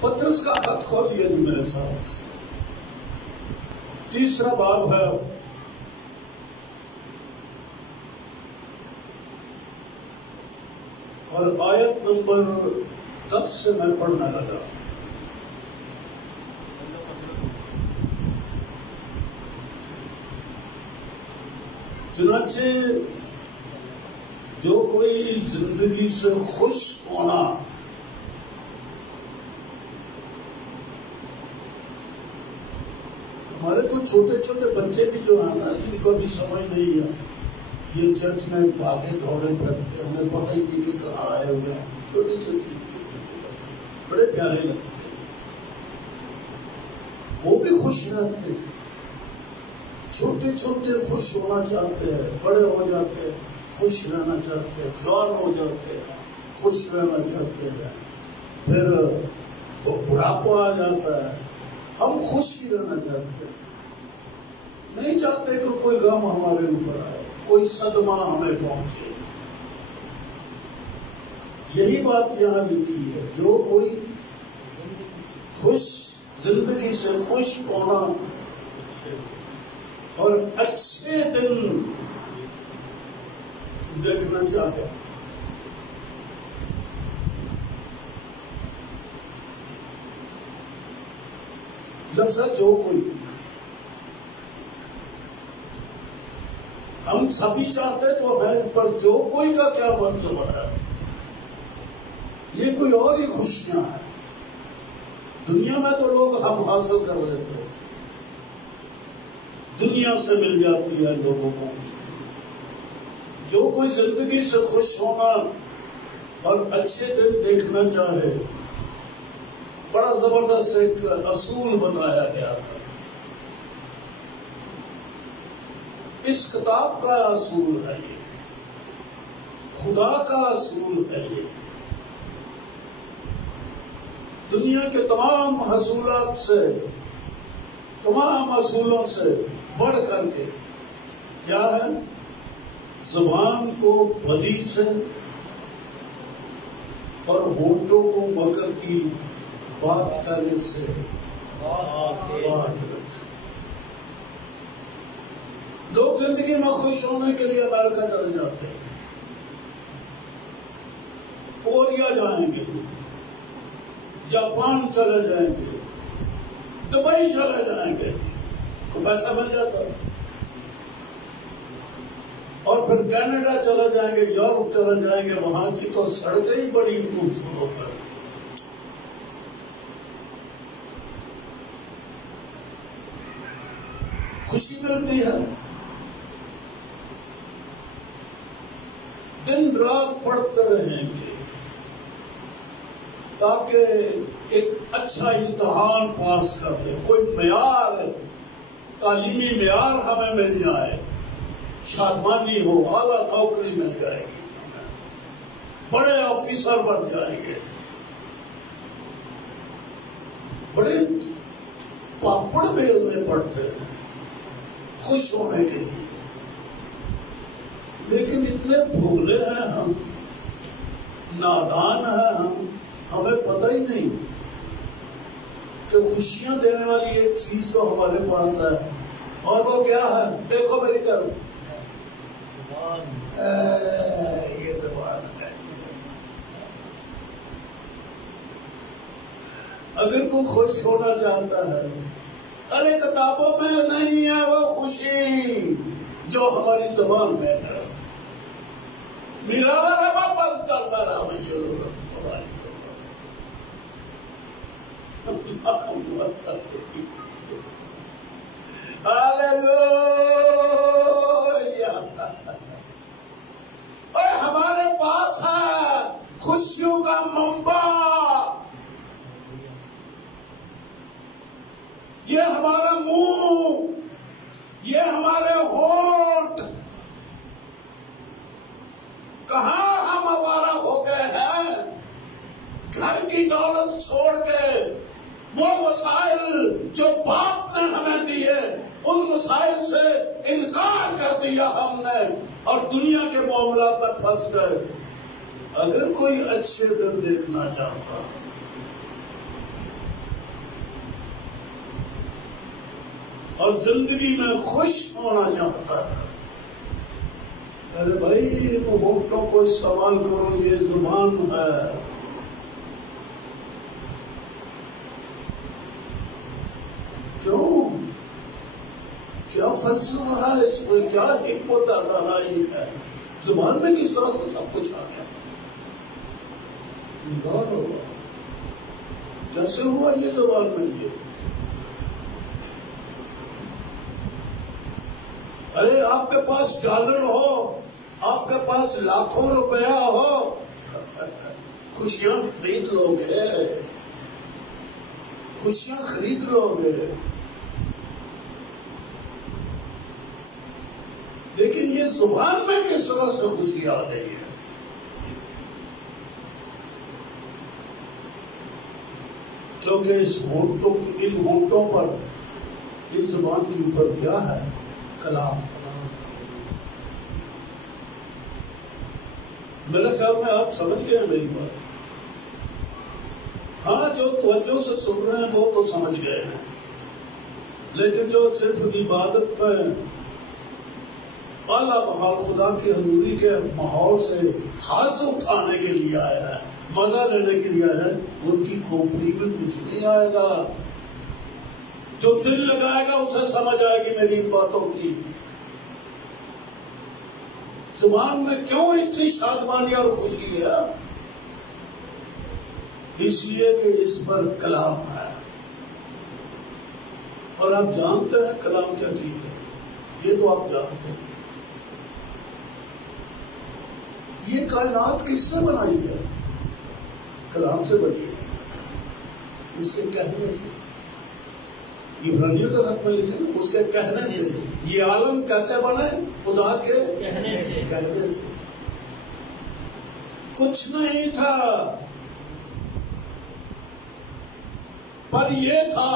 پطرس کا خط کھولیے جی میرے ساتھ، 3 باب ہے، اور آیت نمبر 10 سے میں پڑھنے لگا۔ چنانچہ جو کوئی زندگی سے خوش ہونا ہمارے تو چھوٹے چھوٹے بچے بھی جو ہیں نا، جن کو بھی سمجھ نہیں ہے، یہ چرچ میں بھاگے دوڑے پھرتے، ہمیں پتہ ہی نہیں کہ کہاں آئے ہوئے ہیں، چھوٹے چھوٹے بڑے پیارے لگتے ہیں، وہ بھی خوش رہتے ہیں، چھوٹے چھوٹے خوش ہونا چاہتے ہیں، بڑے ہو جاتے ہیں خوش رہنا چاہتے ہیں، جوان ہو جاتے ہیں خوش رہنا چاہتے ہیں، پھر بڑھاپا آ جاتا ہے، ہم خوش ہی رہنا چاہتے ہیں، نہیں چاہتے کہ کوئی غم ہمارے اوپر آئے، کوئی صدمہ ہمیں پہنچے۔ یہی بات یہاں لکھی ہے، جو کوئی زندگی سے خوش ہونا اور اچھے دن دیکھنا چاہے، لفظ جو کوئی، ہم سبھی چاہتے تو ہے، پر جو کوئی کا کیا مطلب ہے؟ یہ کوئی اور ہی خوشیاں ہیں۔ دنیا میں تو لوگ ہم حاصل کر لیتے ہیں، دنیا سے مل جاتی ہے لوگوں کو۔ جو کوئی زندگی سے خوش ہونا اور اچھے دن دیکھنا چاہے، بڑا زبردست ایک اصول بتایا گیا ہے، اس کتاب کا اصول ہے، یہ خدا کا اصول ہے، یہ دنیا کے تمام حصولات سے، تمام اصولوں سے بڑھ کر کے کیا ہے؟ زبان کو بدی سے اور ہونٹوں کو مکر کی بات کرنے سے بات رکھ۔ لوگ زندگی میں خوش ہونے کے لیے امریکہ چلے جاتے ہیں، کوریا جائیں گے، جاپان چلے جائیں گے، دبئی چلے جائیں گے، تو پیسہ مل جاتا ہے، اور پھر کینیڈا چلے جائیں گے، یورپ چلے جائیں گے، وہاں کی تو سڑکیں ہی بڑی خوبصورت ہے، خوشی ملتی ہے، دن رات پڑھتے رہیں گے تاکہ ایک اچھا امتحان پاس کر لیں، کوئی معیار، تعلیمی معیار ہمیں مل جائے، شادمانی ہو، اعلیٰ نوکری مل جائے گی، بڑے آفیسر بن جائیں گے، بڑے پاپڑ بیلنے پڑتے ہیں خوش ہونے کے لیے، لیکن اتنے بھولے ہیں ہم، نادان ہیں ہم، ہمیں پتہ ہی نہیں کہ خوشیاں دینے والی ایک چیز تو ہمارے پاس ہے، اور وہ کیا ہے؟ دیکھو میری طرف، یہ زبان ہے۔ اگر کوئی خوش ہونا چاہتا ہے، ارے کتابوں میں نہیں ہے وہ خوشی جو ہماری زبان میں ہے، میرا ربا بند کرتا رہا میں یہ لوگ اور ہمارے پاس ہے خوشیوں کا منبع، یہ ہمارا منہ، یہ ہمارے ہونٹ، کہاں ہم آوارہ ہو گئے ہیں، گھر کی دولت چھوڑ کے وہ وسائل جو باپ نے ہمیں دیے، ان وسائل سے انکار کر دیا ہم نے، اور دنیا کے معاملات میں پھنس گئے۔ اگر کوئی اچھے دن دیکھنا چاہتا، اور زندگی میں خوش ہونا چاہتا ہے. ارے بھائی ان ہونٹوں کو استعمال کرو، یہ زبان ہے. کیوں؟ کیا فلسفہ ہے اس میں؟ کیا حکمت دانائی ہے؟ زبان میں کس طرح سے سب کچھ آ گیا؟ نگار ہوا کیسے ہوا یہ زبان میں؟ یہ ارے آپ کے پاس ڈالر ہو، آپ کے پاس لاکھوں روپیہ ہو، خوشیاں خرید لو گے، خوشیاں خرید لو گے. لیکن یہ زبان میں کس طرح سے خوشی آ گئی ہے؟ کیونکہ اس ہونٹوں کی، ان ہونٹوں پر، اس زبان کے اوپر کیا ہے؟ کلام. میرے خیال میں آپ سمجھ گئے ہیں میری بات. ہاں جو توجہ سے سن رہے ہیں وہ تو سمجھ گئے ہیں، لیکن جو صرف عبادت میں اعلیٰ بحال خدا کی حضوری کے ماحول سے ہاتھ اٹھانے کے لیے آیا ہے، مزہ لینے کے لیے آیا ہے، ان کی کھوپڑی میں کچھ نہیں آئے گا. جو دل لگائے گا اسے سمجھ آئے گی میری باتوں کی. زبان میں کیوں اتنی شادمانی اور خوشی ہے؟ اس لیے کہ اس پر کلام ہے. اور آپ جانتے ہیں کلام کیا چیز ہے، یہ تو آپ جانتے ہیں. یہ کائنات کس نے بنائی ہے؟ کلام سے بنی ہے، اس کے کہنے سے. عبرانیوں کے خط میں لکھے نا، اس کے کہنے سے. یہ عالم کیسے بنے؟ خدا کے کہنے سے. کچھ نہیں تھا پر یہ تھا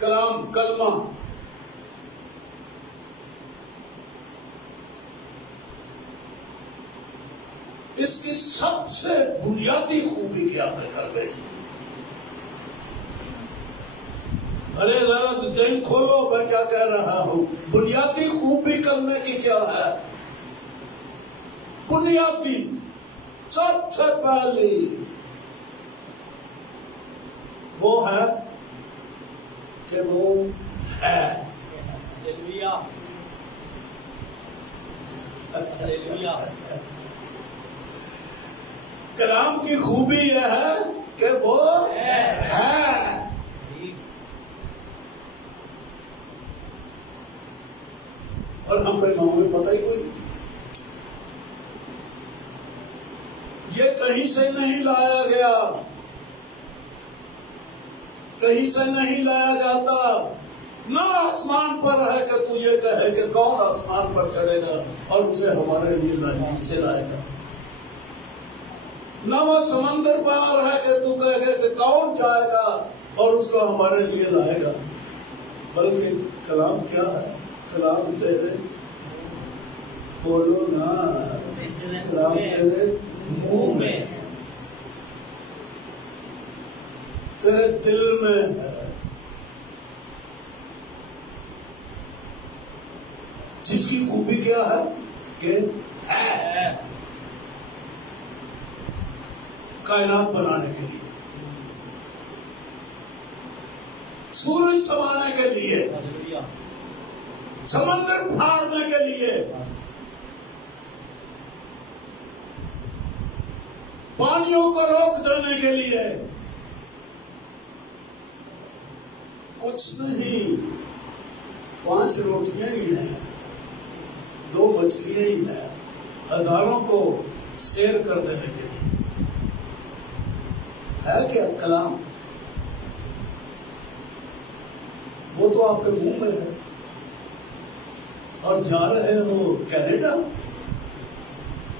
کلام، کلمہ. اس کی سب سے بنیادی خوبی کیا ہے کر گئی؟ ارے ذرا ذہن کھولو، میں کیا کہہ رہا ہوں. بنیادی خوبی کرنے کی کیا ہے؟ بنیادی سب سے پہلی وہ ہے کہ وہ ہے. کلام کی خوبی یہ ہے کہ وہ ہے. اور ہم بیماؤں میں پتہ ہی کوئی نہیں. یہ کہیں سے نہیں لایا گیا، کہیں سے نہیں لایا جاتا. نہ آسمان پر ہے کہ تو یہ کہے کہ کون آسمان پر چڑھے گا اور اسے ہمارے لیے نیچے لائے گا. نہ وہ سمندر پار ہے کہ تو کہے کہ کون جائے گا اور اس کو ہمارے لیے لائے گا. بلکہ کلام کیا ہے؟ کلام تیرے، بولو نا، کلام تیرے منہ میں، تیرے دل میں ہے. جس کی خوبی کیا ہے کہ ہے. کائنات بنانے کے لیے، سورج تھمانے کے لیے، سمندر پھاڑنے کے لیے، پانیوں کو روک دینے کے لیے. کچھ نہیں، 5 روٹیاں ہی ہیں، 2 مچھلیاں ہی ہیں، ہزاروں کو سیر کر دینے کے لیے. ہے کیا کلام؟ وہ تو آپ کے منہ میں ہے. اور جا رہے ہو کینیڈا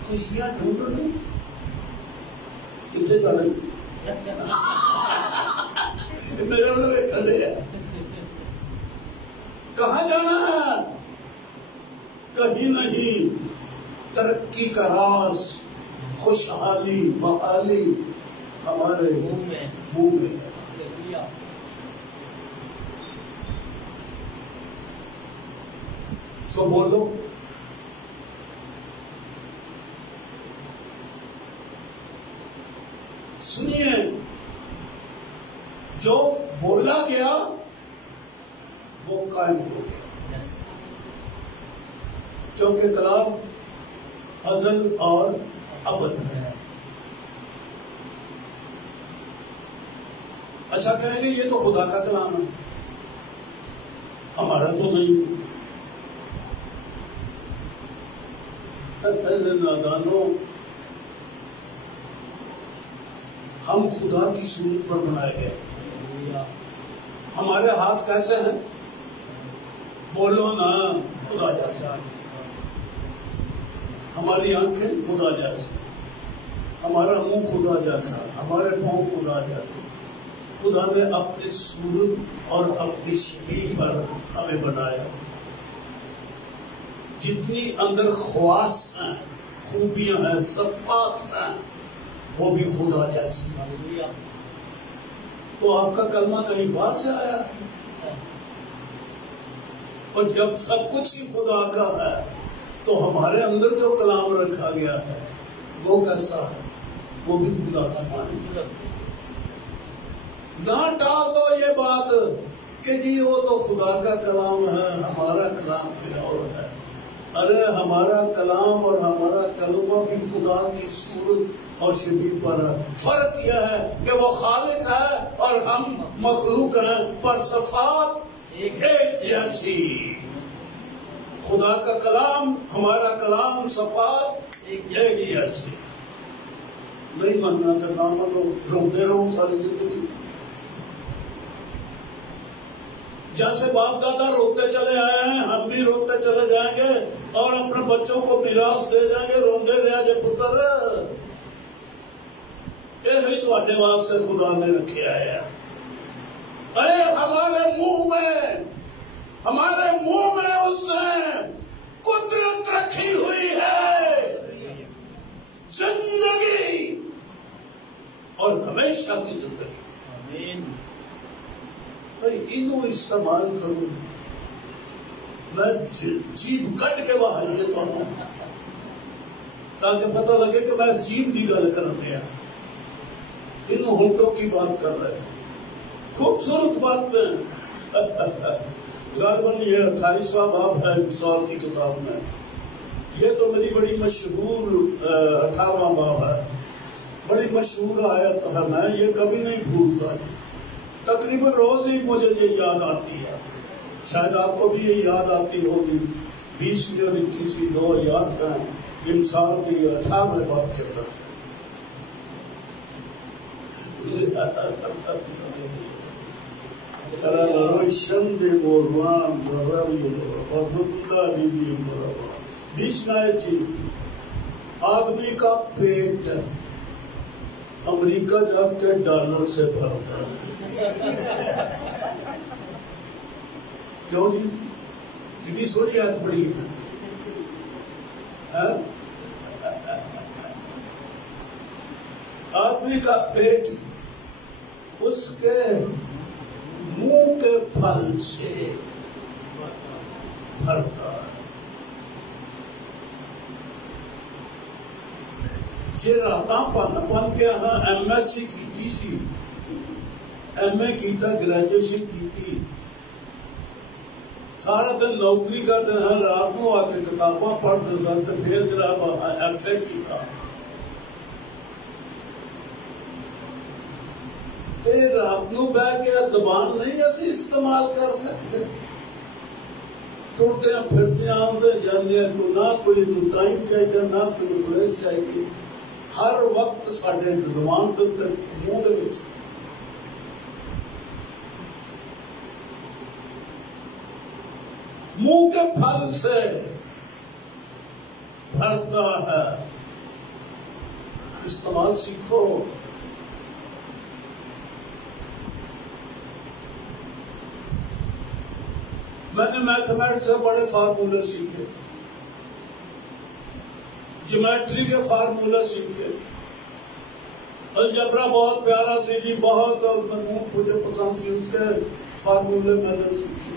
خوشیاں ڈھونڈنے، کتنے جانا؟ میرے لوگ کھڑے ہیں. کہاں جانا ہے؟ کہیں نہیں. ترقی کا راز، خوشحالی، بحالی ہمارے منہ میں ہے. سو بولو. سنیے، جو بولا گیا وہ قائم ہو گیا، کیونکہ کلام ازل اور ابد ہے. اچھا کہیں گے یہ تو خدا کا کلام ہے، ہمارا تو نہیں. نادانو، ہم خدا کی صورت پر بنائے گئے. ہمارے ہاتھ کیسے ہیں؟ بولو نا، خدا جیسا. ہماری آنکھیں خدا جیسی، ہمارا منہ خدا جیسا، ہمارے پاؤں خدا جیسے. خدا نے اپنی صورت اور اپنی شکل پر ہمیں بنایا. جتنی اندر خواص ہیں، خوبیاں ہیں، صفات ہیں، وہ بھی خدا جیسی. تو آپ کا کلمہ کہیں باہر سے آیا ہے؟ اور جب سب کچھ ہی خدا کا ہے تو ہمارے اندر جو کلام رکھا گیا ہے وہ کیسا ہے؟ وہ بھی خدا کا مانی. نہ ٹال دو یہ بات کہ جی وہ تو خدا کا کلام ہے، ہمارا کلام کوئی اور ہے. ارے ہمارا کلام اور ہمارا کلمہ بھی خدا کی صورت اور شبیہ پر ہے. فرق یہ ہے کہ وہ خالق ہے اور ہم مخلوق ہیں، پر صفات ایک جیسی. خدا کا کلام، ہمارا کلام، صفات ایک جیسی. نہیں ماننا تو نہ مانو، روتے رہو ساری زندگی. جیسے باپ دادا روتے چلے آئے ہیں، ہم بھی روتے چلے جائیں گے اور اپنے بچوں کو میراث دے جائیں گے. روندے رہا جے پتر، یہ تواڈے واسطے خدا نے رکھے آیا. ارے ہمارے منہ میں اس نے قدرت رکھی ہوئی ہے، زندگی اور ہمیشہ کی زندگی. انہوں استعمال کروں، میں جیب کٹ کے وہاں یہ تو تاکہ پتہ لگے کہ میں جیب کی گل کر رہا. انہوں ہلٹوں کی بات کر رہے ہیں. خوبصورت بات میں غالباً یہ 28واں باب ہے مثال کی کتاب میں. یہ تو میری بڑی مشہور 18واں باب ہے، بڑی مشہور آیت ہے. میں یہ کبھی نہیں بھولتا. تقریباً روز ہی مجھے یہ یاد آتی ہے. شاید آپ کو بھی یہ یاد آتی ہوگی. 20ویں اور 21ویں دو یاد ہیں مثال کی 18ویں باب کے اندر سے. آدمی کا پیٹ امریکہ جا کے ڈالر سے بھرتا ہے. کیوں جی؟ کتنی سوچی آج پڑی ہے. آدمی کا پیٹ اس کے منہ کے پھل سے بھرتا ہے. یہ راتا پن کے ہاں ایم ایس سی کی سی، ایم اے کیتا، گریجویشن کی، سارا دن نوکری کرتے ہیں، رات کو آ کے کتاباں پڑھتے سن، پھر جناب ایف اے کیتا. رات نو بہ کے زبان نہیں اسی استعمال کر سکتے. ٹرتے ہیں، پھرتے ہیں، آتے جانے، نہ کوئی ٹائم چاہیے، نہ کوئی پریس چاہیے. ہر وقت ساڈے زبان کے منہ دے وچ منہ کے پھل سے بھرتا ہے. استعمال سیکھو. میں نے میتھمیٹکس سے بڑے فارمولے سیکھے، جیومیٹری کے فارمولے سیکھے. الجبرا بہت پیارا سی جی، بہت مجھے پسند سی، اس کے فارمولے میں نے سیکھے.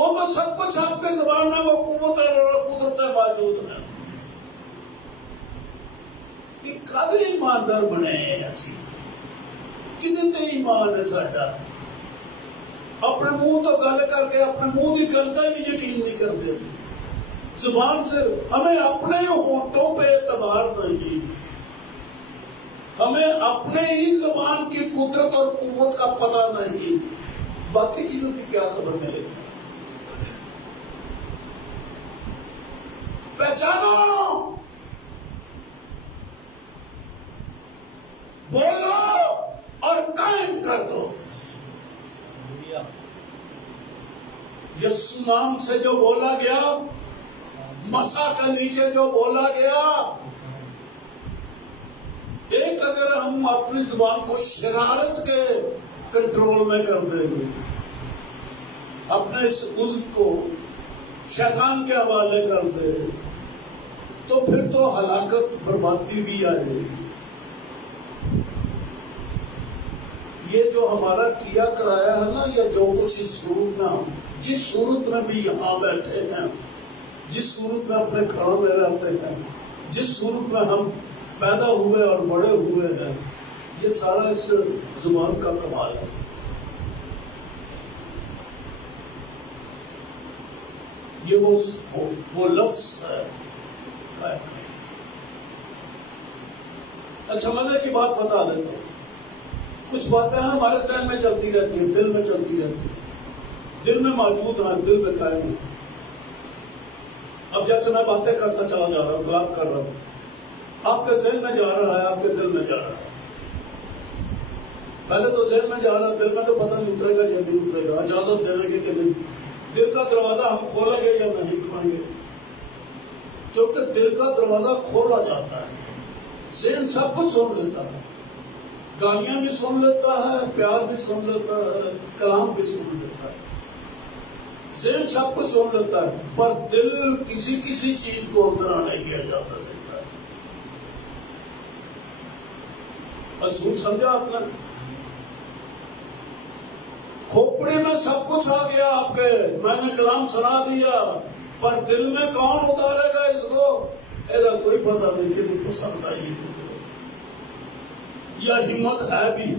وہ تو سب کچھ آپ کے زبان میں وہ قوت اور قدرتیں موجود ہیں. کہ کد ایماندار بنے اسی کدے ایمان ہے ساڈا. اپنے منہ تو گل کر کے اپنے منہ کی گل کا بھی یقین نہیں کرتے. زبان سے ہمیں اپنے ہونٹوں پہ اعتبار نہیں، ہمیں اپنے ہی زبان کی قدرت اور قوت کا پتہ نہیں، باقی چیزوں کی کیا خبر ملے گی. پہچانو، بولو اور قائم کر دو. یسوع نام سے جو بولا گیا، مسا کے نیچے جو بولا گیا، ایک اگر ہم اپنی زبان کو شرارت کے کنٹرول میں کر دیں گے، اپنے اس عضو کو شیطان کے حوالے کر دے، تو پھر تو ہلاکت بربادی بھی آئے گی. یہ جو ہمارا کیا کرایا ہے نا، یا جو کچھ اس صورت میں ہم جس صورت میں بھی یہاں بیٹھے ہیں، جس صورت میں اپنے گھروں میں رہتے ہیں، جس صورت میں ہم پیدا ہوئے اور بڑے ہوئے ہیں، یہ سارا اس زبان کا کمال ہے. یہ وہ لفظ ہے. اچھا، مزے کی بات بتا دیتا ہوں. کچھ باتیں ہمارے ذہن میں چلتی رہتی ہیں، دل میں چلتی رہتی ہیں، دل میں موجود ہیں، دل میں قائم ہیں. اب جیسے میں باتیں کرتا چلا جا رہا ہوں، گلاب کر رہا ہوں، آپ کے ذہن میں جا رہا ہے، آپ کے دل میں جا رہا ہے. پہلے تو ذہن میں جا رہا ہے، دل میں تو پتہ نہیں اترے گا یا نہیں اترے گا، اجازت دیں گے کہ نہیں. دل کا دروازہ ہم کھولیں گے یا نہیں کھولیں گے؟ کیونکہ دل کا دروازہ کھولا جاتا ہے. ذہن سب کچھ سن لیتا ہے، گالیاں بھی سن لیتا ہے، پیار بھی سن لیتا ہے، کلام بھی سن لیتا ہے. ذہن سب کچھ سن لیتا ہے، پر دل کسی چیز کو اندر آنے کی اجازت دیتا ہے. اصول سمجھا آپ نے؟ کھوپڑی میں سب کچھ آ گیا آپ کے، میں نے کلام سنا دیا، پر دل میں کون اتارے گا اس کو؟ ایسا کوئی پتہ نہیں کہ نہیں پسند آئی یا ہمت ہے بھی.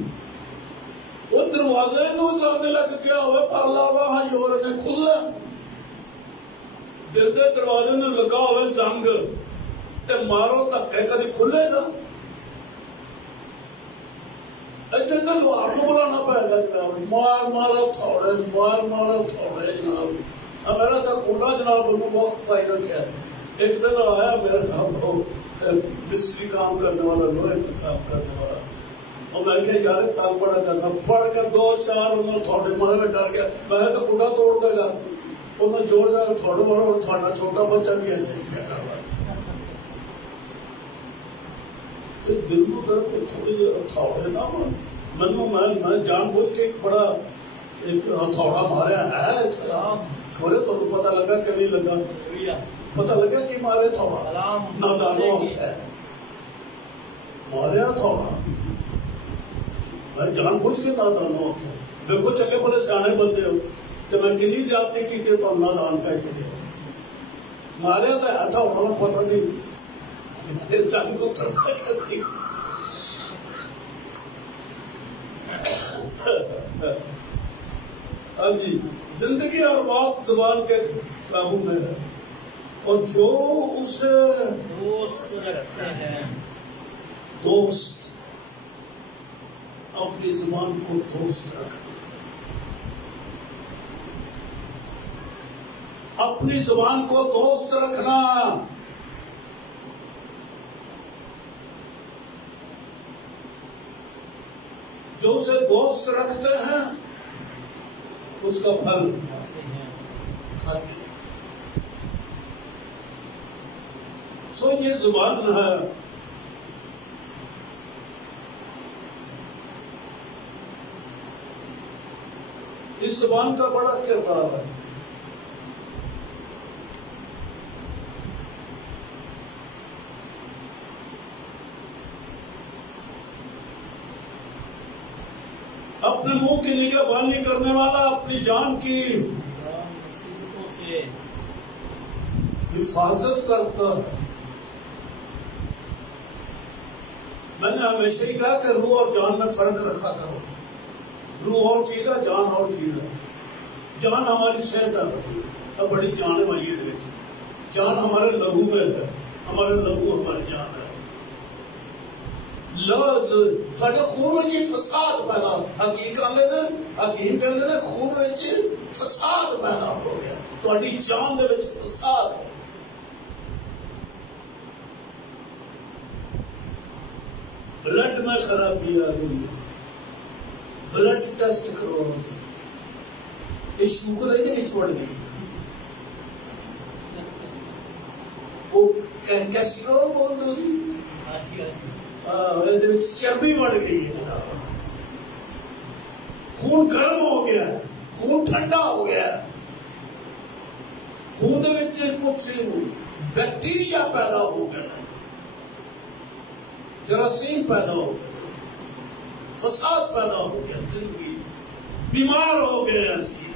وہ دروازے تو جانے لگ گیا ہوئے پارلا وہاں یور نے کھلا، دل کے دروازے نے لگا ہوئے زنگ تے مارو دھکے کدی کھلے گا؟ اتنے تو لوہار کو بلانا پائے گا جناب، مار مارو تھوڑے، مار مارو تھوڑے جناب. میرا تو کنڈا جناب انہوں بہت پائی رکھا ہے. ایک دن آیا میرے گھر مستری کام کرنے والا، لوہے کا کام کرنے والا، اور میں کہ یار تال بڑا کرنا، پڑھ کے 2-4 انہوں تھوڑے مارے میں ڈر گیا. میں تو کنڈا توڑ دے گا، انہوں جوڑ جائے تھوڑے مارو، اور تھوڑا چھوٹا بچہ بھی ہے کیا کروا. دل کو درد تھوڑے ہتھوڑے نہ منو، میں جان بوجھ کے ایک بڑا ایک ہتھوڑا ماریا ہے. چھوڑے تو پتہ لگا کہ نہیں لگا، پتہ لگا کہ مارے تھوڑا نادانوں ہے، ماریا تھوڑا میں جان بوجھ کے نادانوں. دیکھو چلے بڑے سیانے بندے ہو تو میں کنی جاتی کی تو نادان کیسے دیا ماریا تو ہے تھوڑا، میں پتہ نہیں جنگ کو کرتا کہتی. ہاں جی، زندگی اور موت زبان کے قابو میں ہے، اور جو اسے دوست رکھتے ہیں، دوست اپنی زبان کو دوست رکھنا، اپنی زبان کو دوست رکھنا. جو اسے دوست رکھتے ہیں اس کا پھل کھاتے ہیں. سو یہ زبان ہے، اس زبان کا بڑا کردار ہے. اپنے منہ کی نگہبانی کرنے والا اپنی جان کی جی حفاظت کرتا ہے. میں نے ہمیشہ ہی کہا کہ روح اور جان میں فرق رکھا کرو. روح اور چیز ہے، جان اور چیز ہے. جان ہماری صحت ہے، بڑی جان والی ہے. جان ہمارے لہو میں ہے، ہمارے لہو ہماری جان ہے. تھوڑے خون چ فساد پیدا، حکیم کہتے ہیں خون چ فساد پیدا ہو گیا. تھوڑی جان دے وچ فساد ہے. بلڈ میں خرابی آ گئی ہے، بلڈ ٹیسٹ کرو. یہ شوگر یہ چھوڑ گئی، وہ کیسٹرول بول دو جی، چربی بڑھ گئی ہے. خون گرم ہو گیا ہے، خون ٹھنڈا ہو گیا ہے. خون کچھ بیکٹیریا پیدا ہو گیا ہے، جراثیم پیدا ہو گیا، فساد پیدا ہو گیا. زندگی بیمار ہو گئے ایسی،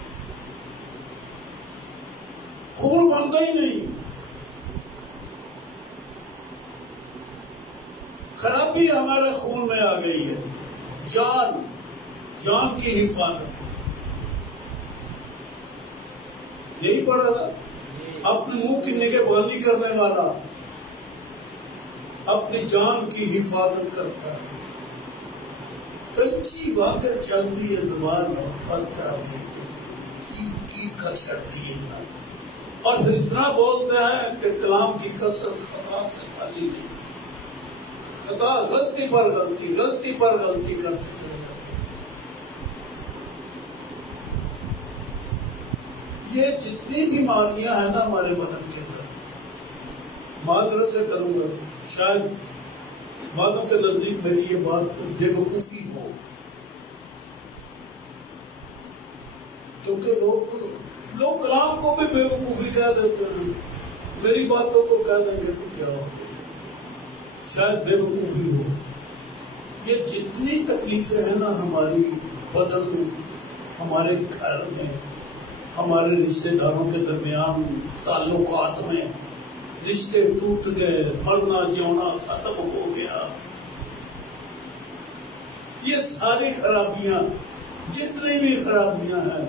خون بنتا ہی نہیں. خرابی ہمارے خون میں آ گئی ہے. جان کی حفاظت یہی پڑا تھا. اپنے منہ کی نگہبانی کرنے والا اپنی جان کی حفاظت کرتا ہے. کچی واقع چلتی ہے زبان میں پتہ کی کر چڑھتی ہے، اور پھر اتنا بولتے ہیں کہ کلام کی کثرت خطا سے خالی نہیں. خطا غلطی پر غلطی، غلطی پر غلطی کرتے چلے جاتے. یہ جتنی بیماریاں ہیں نا ہمارے بدن کے اندر، معذرت سے کروں گا، شاید بعضوں کے نزدیک میری یہ بات بے وقوفی ہو، کیونکہ لوگ کلام کو بھی بے وقوفی کہہ دیتے ہیں. میری باتوں کو کہہ دیں گے تو کیا ہو، شاید بے وقوفی ہو. یہ جتنی تکلیفیں ہیں نا ہماری بدن میں، ہمارے گھر میں، ہمارے رشتے داروں کے درمیان تعلقات میں، رشتے ٹوٹ گئے، مرنا جیونا ختم ہو گیا. یہ ساری خرابیاں، جتنی بھی خرابیاں ہیں،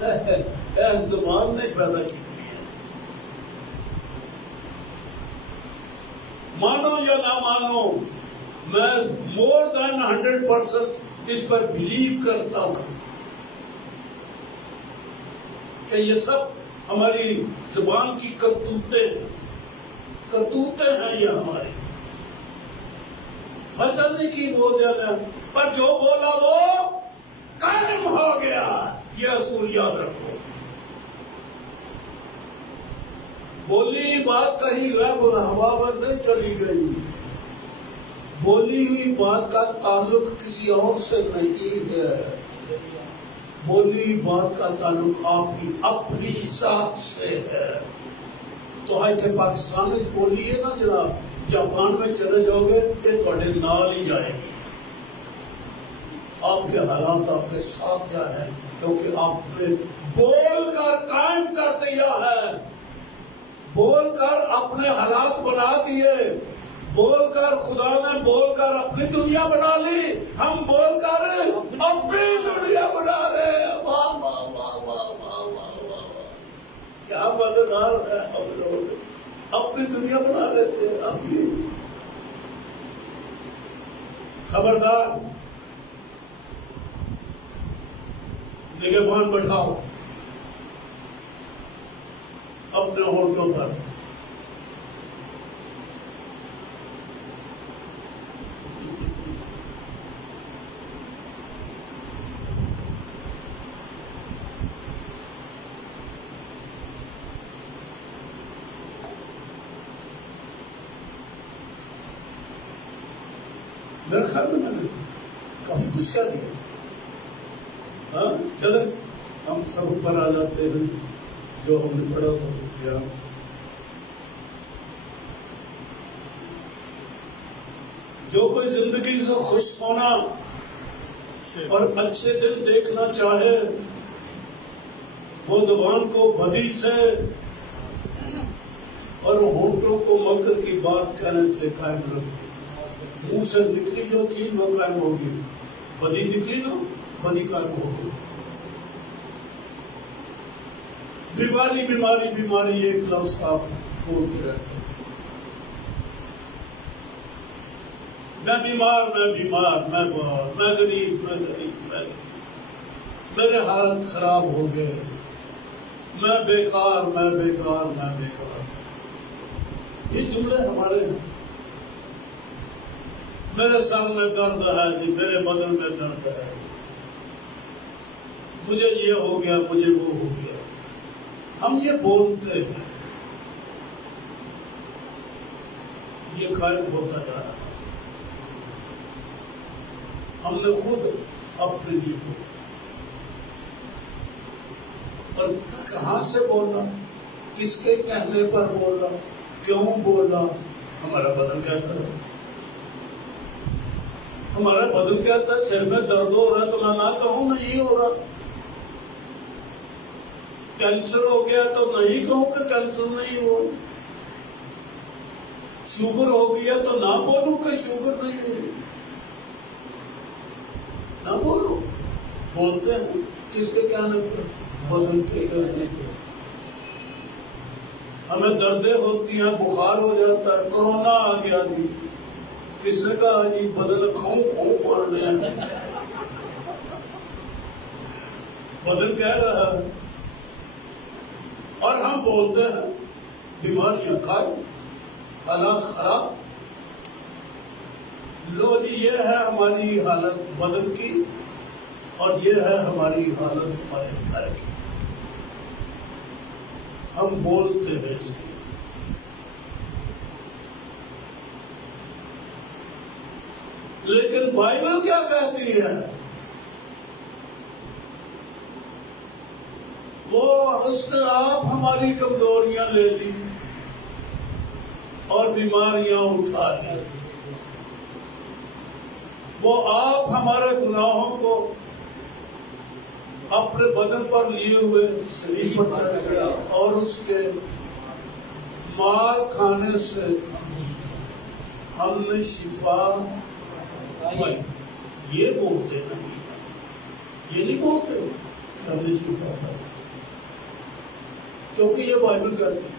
اس زبان نے پیدا کی. مانو یا نہ مانو، میں مور دین 100% اس پر بلیو کرتا ہوں کہ یہ سب ہماری زبان کی کرتوتیں ہیں. یہ ہماری پتہ نہیں کی بول جانا، پر جو بولا وہ قائم ہو گیا. یہ اصول یاد رکھو. بولی بات کہیں غائب ہوا میں نہیں چلی گئی. بولی ہوئی بات کا تعلق کسی اور سے نہیں ہے. بولی بات کا تعلق آپ کی اپنی ذات سے ہے. تو ہائے پاکستان میں بولی ہے نا جناب، جاپان میں چلے جاؤ گے یہ تھوڑے نال ہی جائے گی. آپ کے حالات آپ کے ساتھ کیا ہے، کیونکہ آپ نے بول کر قائم کر دیا ہے. بول کر اپنے حالات بنا دیے. بول کر خدا نے بول کر اپنی دنیا بنا لی. ہم بول کر اپنی دنیا بنا رہے ہیں. واہ واہ واہ واہ واہ واہ واہ، کیا مددگار ہے ہم لوگ. اپنی دنیا بنا لیتے ہیں. اب یہ خبردار، نگہبان بٹھاؤ اپنے ہونٹوں پر. میرے خیال میں نے کافی کچھ کہہ دیا. ہاں چلے ہم سبق پر آ جاتے ہیں جو ہم نے پڑھا تھا. کیا جو کوئی زندگی سے خوش ہونا اور اچھے دن دیکھنا چاہے وہ زبان کو بدی سے اور ہونٹوں کو مکر کی بات کہنے سے قائم رکھے. منہ سے نکلی جو چیز وہ قائم ہوگی، بدی نکلی نا بدی قائم ہوگی. بیماری بیماری بیماری ایک لفظ آپ بولتے رہتے ہیں. میں بیمار میں بیمار، میں غریب میں غریب، میرے حالت خراب ہو گئے، میں بیکار میں بیکار میں بیکار. یہ جملے ہمارے ہیں. میرے سر میں درد ہے جی، میرے بدن میں درد ہے، مجھے یہ ہو گیا مجھے وہ ہو گیا. ہم یہ بولتے ہیں، یہ قائم ہوتا جا رہا ہے. ہم نے خود اپنے لیے بولا. اور کہاں سے بولنا، کس کے کہنے پر بولنا، کیوں بولنا؟ ہمارا بدن کہتا ہے. ہمارا بدن کہتا ہے سر میں درد ہو رہا ہے تو میں نہ کہوں نہیں ہو رہا. کینسر ہو گیا تو نہیں کہوں کہ کینسر نہیں ہو. شوگر ہو گیا تو نہ بولوں کہ شوگر نہیں ہے. نہ بولو، بولتے ہیں. کس کے کہنے پر؟ بدن کے کہنے پر. ہمیں دردیں ہوتی ہیں، بخار ہو جاتا ہے، کورونا آ گیا جی. کس نے کہا جی بدن کھوں کھوں کر رہے ہیں؟ بدن کہہ رہا ہے. اور ہم بولتے ہیں بیماریاں قائم، حالات خراب. لو جی یہ ہے ہماری حالت بدن کی اور یہ ہے ہماری حالت ہمارے گھر کی. ہم بولتے ہیں اس کی. لیکن بائبل کیا کہتی ہے؟ وہ اس نے آپ ہماری کمزوریاں لے لی اور بیماریاں اٹھا لی. وہ آپ ہمارے گناہوں کو اپنے بدن پر لیے ہوئے صلیب پر چڑھ گیا اور اس کے مار کھانے سے ہم نے شفا پائی. یہ بولتے نہیں، یہ نہیں بولتے ہم نے شفا پائی، کیونکہ یہ بائبل کہتی ہے.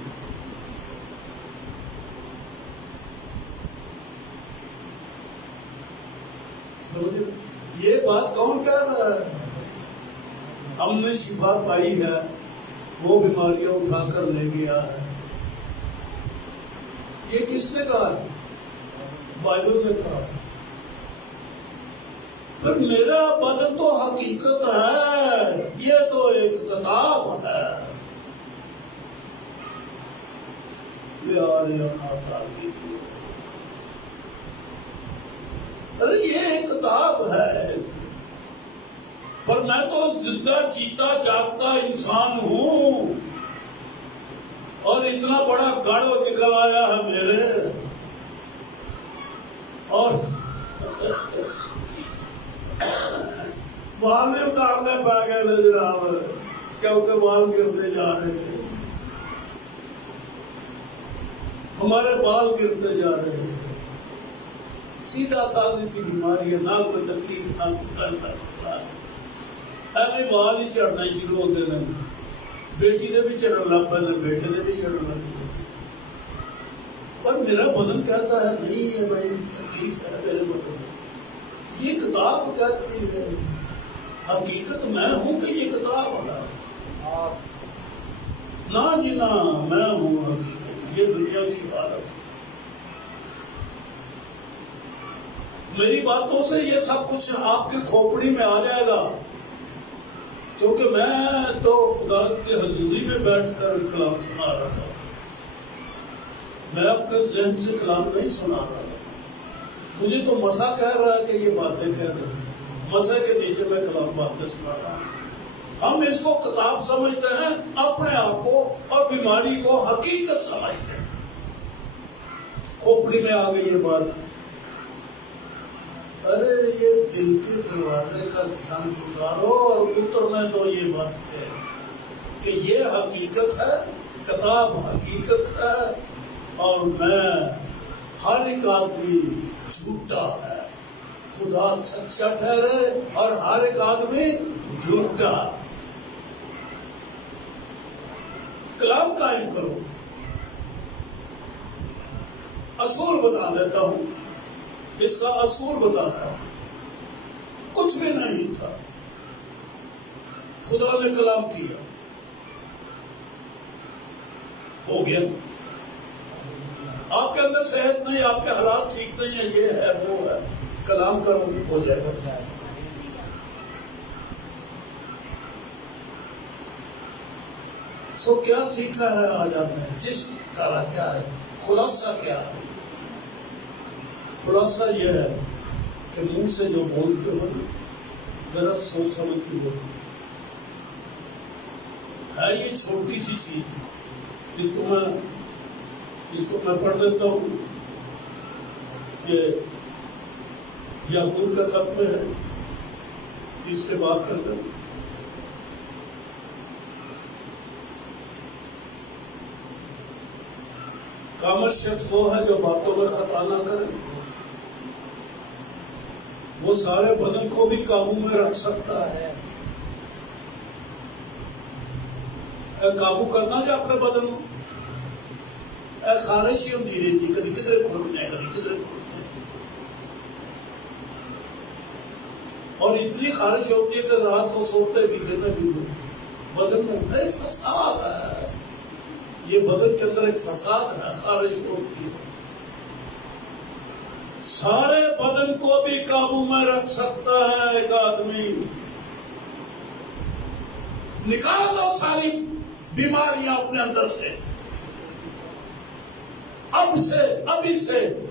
یہ بات کون کہہ رہا ہے؟ ہم نے شفا پائی ہے، وہ بیماریاں اٹھا کر لے گیا ہے. یہ کس نے کہا؟ بائبل نے کہا. پر میرا بدن تو حقیقت ہے، یہ تو ایک کتاب ہے. ارے یہ ایک کتاب ہے، پر میں تو زندہ جیتا جاگتا انسان ہوں اور اتنا بڑا گڑھ نکل آیا ہے میرے. اور بال بھی اتارنے پا گئے تھے جناب، کیونکہ بال گرتے جا رہے تھے. ہمارے بال گرتے جا رہے ہیں. سیدھا سادی سی بیماری ہے، نہ کوئی تکلیف نہ کوئی درد. ایویں بال ہی چڑھنا ہی شروع ہوتے ہیں. بیٹی نے بھی چڑھن لگ پہ، بیٹے نے بھی چڑھن لگ پہ. پر میرا بدن کہتا ہے نہیں ہے بھائی، تکلیف ہے میرے بدن میں. یہ کتاب کہتی ہے، حقیقت میں ہوں کہ یہ کتاب ہے. نہ جی نہ، میں ہوں حقیقت، یہ دنیا کی حالت. میری باتوں سے یہ سب کچھ آپ کی کھوپڑی میں آ جائے گا، کیونکہ میں تو خدا کے حضوری میں بیٹھ کر کلام سنا رہا تھا. میں اپنے ذہن سے کلام نہیں سنا رہا تھا. مجھے تو مسا کہہ رہا ہے کہ یہ باتیں کہہ رہے ہیں، مسے کے نیچے میں کلام باتیں سنا رہا ہوں. ہم اس کو کتاب سمجھتے ہیں، اپنے آپ کو اور بیماری کو حقیقت سمجھتے ہیں. کھوپڑی میں آ گئی یہ بات. ارے یہ دل کے دروازے کا سنگ اتارو اور اترنے دو یہ بات ہے. کہ یہ حقیقت ہے، کتاب حقیقت ہے، اور میں ہر ایک آدمی جھوٹا ہے، خدا سچا ٹھہرے اور ہر ایک آدمی جھوٹا۔ کلام قائم کرو۔ اصول بتا دیتا ہوں، اس کا اصول بتاتا ہوں۔ کچھ بھی نہیں تھا، خدا نے کلام کیا، ہو گیا۔ آپ کے اندر صحت نہیں، آپ کے حالات ٹھیک نہیں ہے، یہ ہے وہ ہے، کلام کرو ہو جائے گا۔ سو کیا سیکھا ہے آج آپ نے؟ جس طرح کیا ہے، خلاصہ کیا ہے؟ خلاصہ یہ ہے کہ منہ سے جو بولتے ہو ذرا سوچ سمجھ کے بولو۔ ہے یہ چھوٹی سی چیز، اس کو میں پڑھ دیتا ہوں کہ یعقوب کا خط میں ہے، تیسرے باب کا ہے۔ کامل شخص وہ ہے جو باتوں میں خطا نہ کرے، وہ سارے بدن کو بھی قابو میں رکھ سکتا ہے۔ قابو کرنا جو اپنے بدن کو، خارش ہی ہوتی رہتی، کبھی کدھر کھلک جائے، کبھی کدھر کھلک جائے، اور اتنی خارش ہوتی ہے کہ رات کو سوتے بھی دن میں بھی بدن میں فساد ہے۔ یہ بدن کے اندر ایک فساد ہے، خارش ہوتی ہے۔ سارے بدن کو بھی قابو میں رکھ سکتا ہے ایک آدمی۔ نکال دو ساری بیماریاں اپنے اندر سے،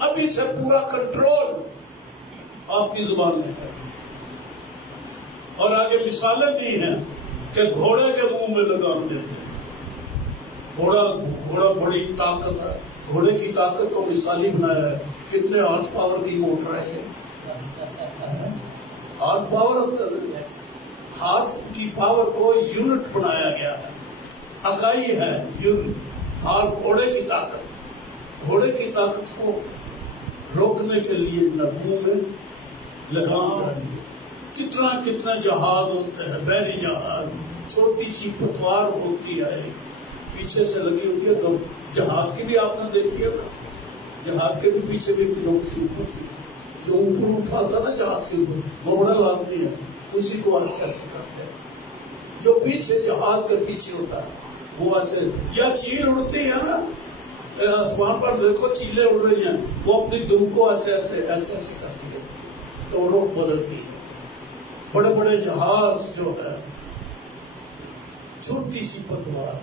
ابھی سے پورا کنٹرول آپ کی زبان میں ہے۔ اور آگے مثالیں دی ہیں کہ گھوڑے کے منہ میں لگام دیتے ہیں۔ گھوڑا بڑی طاقت ہے، گھوڑے کی طاقت کو مثالی بنایا ہے۔ کتنے ہارس پاور کی موٹر ہے یہ؟ ہارس پاور ہوتا ہے، ہارس کی پاور کو یونٹ بنایا گیا ہے، اکائی ہے یونٹ۔ گھوڑے کی طاقت کو روکنے کے لیے منہ میں لگام رہی ہے۔ کتنا جہاز ہوتے ہیں، بحری جہاز، چھوٹی سی پتوار ہوتی ہے، پیچھے سے لگی ہوتی ہے۔ تو جہاز کی بھی آپ نے دیکھی ہے نا، جہاز کے بھی پیچھے بھی اوپر تھی، جو اوپر اٹھاتا نا جہاز کے اوپر، وہ بڑا لازمی ہے، اسی کو ایسے کرتے ہیں۔ جو پیچھے جہاز کے پیچھے ہوتا ہے وہ ایسے، یا چیل اڑتی ہے نا آسمان پر، دیکھو چیلیں اڑ رہی ہیں، وہ اپنی دم کو ایسے کرتی ہے تو رخ بدلتی ہے۔ بڑے بڑے جہاز جو ہے، چھوٹی سی پتوار،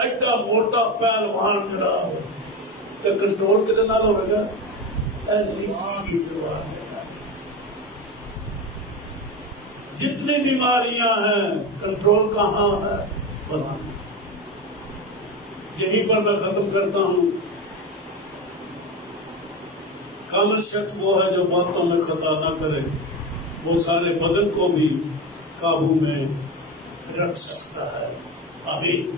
ایڈا موٹا پہلوان جڑا ہو تو کنٹرول کدے نال ہوئے گا؟ نکی زبان ہے۔ جتنی بیماریاں ہیں، کنٹرول کہاں ہے؟ بدن۔ یہیں پر میں ختم کرتا ہوں۔ کامل شخص وہ ہے جو باتوں میں خطا نہ کرے، وہ سارے بدن کو بھی قابو میں رکھ سکتا ہے۔ آمین۔